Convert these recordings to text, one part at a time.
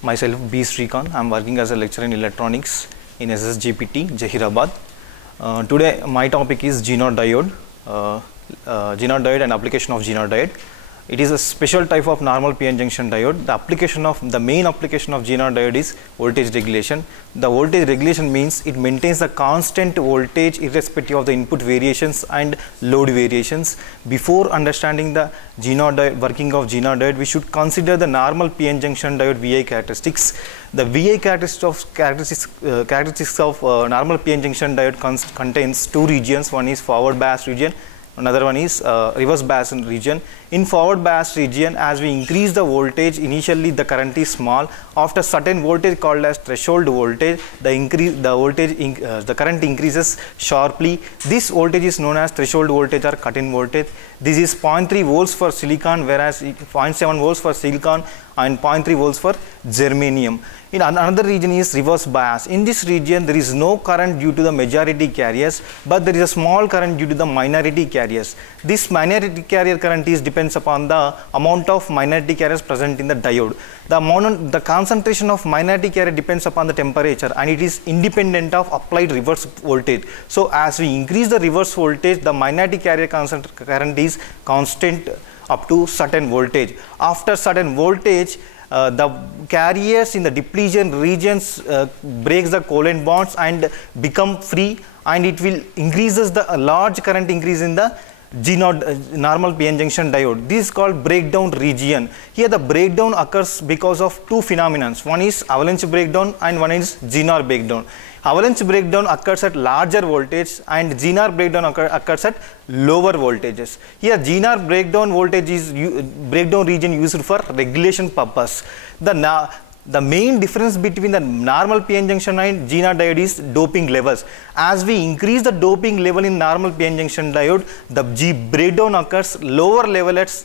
Myself B. Srikanth. I am working as a lecturer in electronics in SSGPT, Jahirabad. Today my topic is Zener Diode. Zener Diode and application of Zener Diode. It is a special type of normal PN junction diode. The main application of Zener Diode is voltage regulation. The voltage regulation means it maintains the constant voltage irrespective of the input variations and load variations. Before understanding the Zener diode, working of Zener diode, we should consider the normal PN junction diode VI characteristics. The VI characteristics of normal PN junction diode contains two regions. One is forward bias region. Another one is reverse bias region. In forward bias region, as we increase the voltage, initially the current is small. After certain voltage called as threshold voltage, the current increases sharply. This voltage is known as threshold voltage or cut-in voltage. This is 0.3 volts for silicon, whereas 0.7 volts for silicon and 0.3 volts for germanium. In another region is reverse bias. In this region, there is no current due to the majority carriers, but there is a small current due to the minority carriers. This minority carrier current depends upon the amount of minority carriers present in the diode. The concentration of minority carrier depends upon the temperature, and it is independent of applied reverse voltage. So as we increase the reverse voltage, the minority carrier current is constant up to certain voltage. After certain voltage, the carriers in the depletion regions breaks the covalent bonds and become free, and it will increases the large current increase in the normal PN junction diode. This is called breakdown region. Here the breakdown occurs because of two phenomena. One is avalanche breakdown and one is Zener breakdown. Avalanche breakdown occurs at larger voltage and Zener breakdown occurs at lower voltages. Here Zener breakdown voltage is breakdown region used for regulation purpose. The main difference between the normal PN junction and Zener diode is doping levels. As we increase the doping level in normal PN junction diode, the breakdown occurs lower levels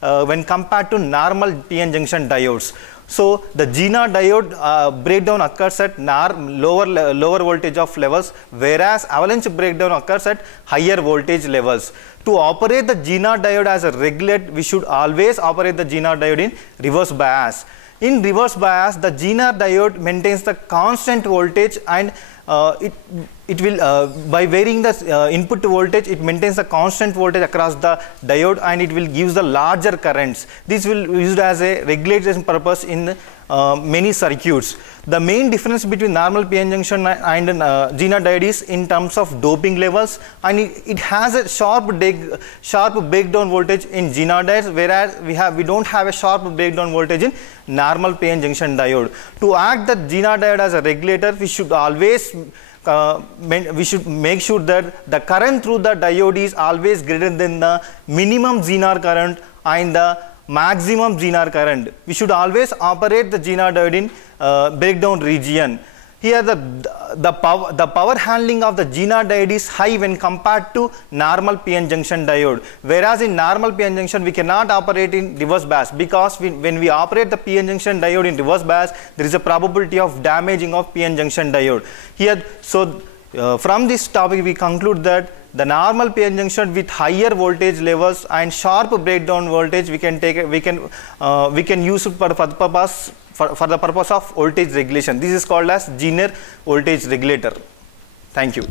when compared to normal PN junction diodes. So the Zener diode breakdown occurs at lower voltage of levels, whereas avalanche breakdown occurs at higher voltage levels. To operate the Zener diode as a regulator, we should always operate the Zener diode in reverse bias. In reverse bias, the Zener diode maintains the constant voltage, and it will by varying the input voltage, it maintains the constant voltage across the diode, and it will give the larger currents. This will be used as a regulation purpose in many circuits. The main difference between normal PN junction and Zener diode is in terms of doping levels, and it has a sharp breakdown voltage in Zener diode, whereas we don't have a sharp breakdown voltage in normal PN junction diode. To act the Zener diode as a regulator, we should always make sure that the current through the diode is always greater than the minimum Zener current and the maximum Zener current. We should always operate the Zener diode in breakdown region. Here the power handling of the Zener diode is high when compared to normal PN junction diode, whereas in normal PN junction we cannot operate in reverse bias, because when we operate the PN junction diode in reverse bias, there is a probability of damaging of PN junction diode. Here, so from this topic we conclude that the normal PN junction with higher voltage levels and sharp breakdown voltage we can use it for the purpose of voltage regulation. This is called as Zener voltage regulator. Thank you.